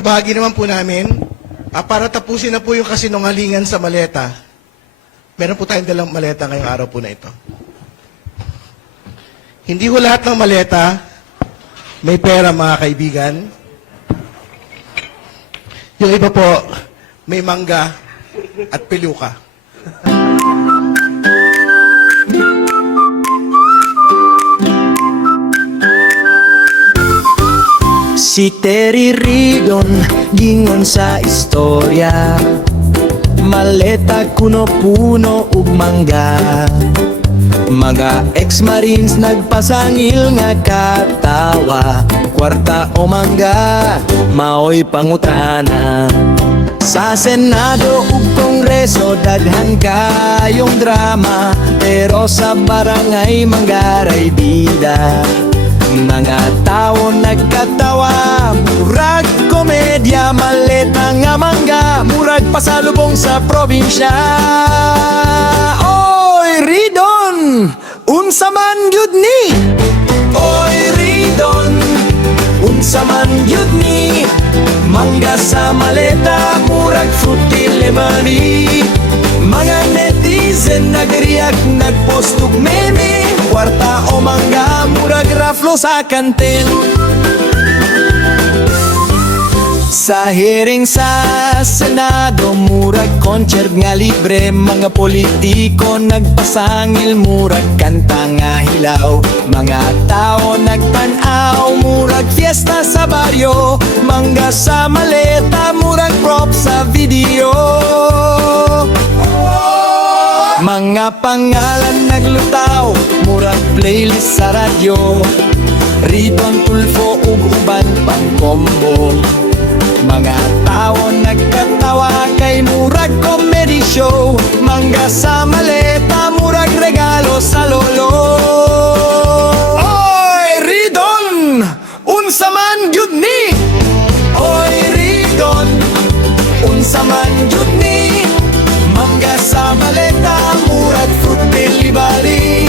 Bahagi naman po namin, para tapusin na po yung kasinungalingan sa maleta, meron po tayong dalang maleta ngayong araw po na ito. Hindi ho lahat ng maleta may pera, mga kaibigan. Yung iba po, may mangga at peluka. Si Terry Ridon, gingon sa istorya, maleta kuno puno ug mangga. Mga ex-marines nagpasangil nga katawa, kwarta o mangga, maoy pangutana. Sa Senado ug Kongreso daghan kayong drama, pero sa barangay manggaray bida. Mga tao nagkatawa, murag komedya, maleta nga mangga, murag pasalubong sa probinsya. Oy Ridon, unsa man gyud ni? Oy Ridon, unsa man gyud ni? Mangga sa maleta, murag fruity lemony. Mga netizen nag-react, nag-post ug meme, kwarta o mangga, murag raflo sa kantin. Sa hearing sa Senado, murag concert nga libre, mga politiko nagpasangil, murag kanta nga hilaw. Mga tao nagtanaw, murag fiesta sa baryo, mangga sa maleta, murag prop sa video. Mga pangalan naglutaw, murag playlist sa radyo, Ridon, Tulfo ug uban pang combo. Mga tao nagkatawa kay murag comedy show, mangga sa maleta, murag regalo sa lolo. Oy Ridon, unsa man gyud ni? Oy Ridon, unsa man gyud ni? Mangga sa maleta, murag fruit delivery.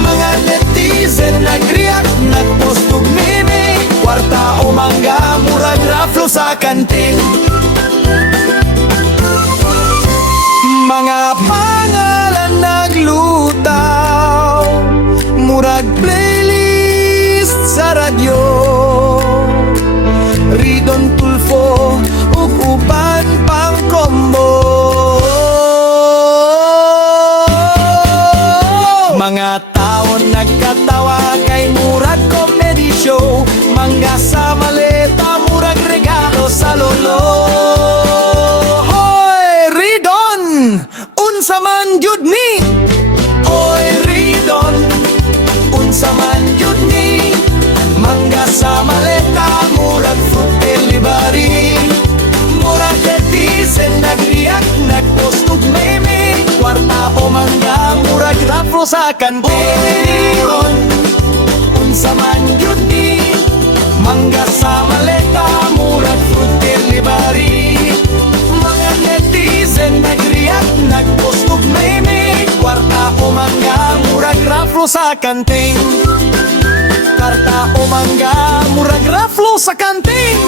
Mga netizen nag-react, nag-post ug meme, kwarta o mangga, murag raflo sa kantin. Mga pangalan naglutaw, murag playlist sa radyo, Ridon, Tulfo ug uban pang combo. Mga tao nagkatawa kay murag comedy show, mangga sa maleta, murag regalo sa lolo. Oy Ridon, unsa man gyud ni? Oy Ridon, unsa man gyud ni? Mangga sa maleta, murag fruit delivery. Murag netizen nag-react, nag-post ug meme, kwarta o mangga, murag raflo sa kantin. Ridon, unsa man gyud ni? Mangga sa maleta, murag fruit delivery. Mga netizen nag-react, nag-post ug meme, kwarta o mangga, murag raflo sa kantin. Kwarta o mangga, murag raflo sa kantin.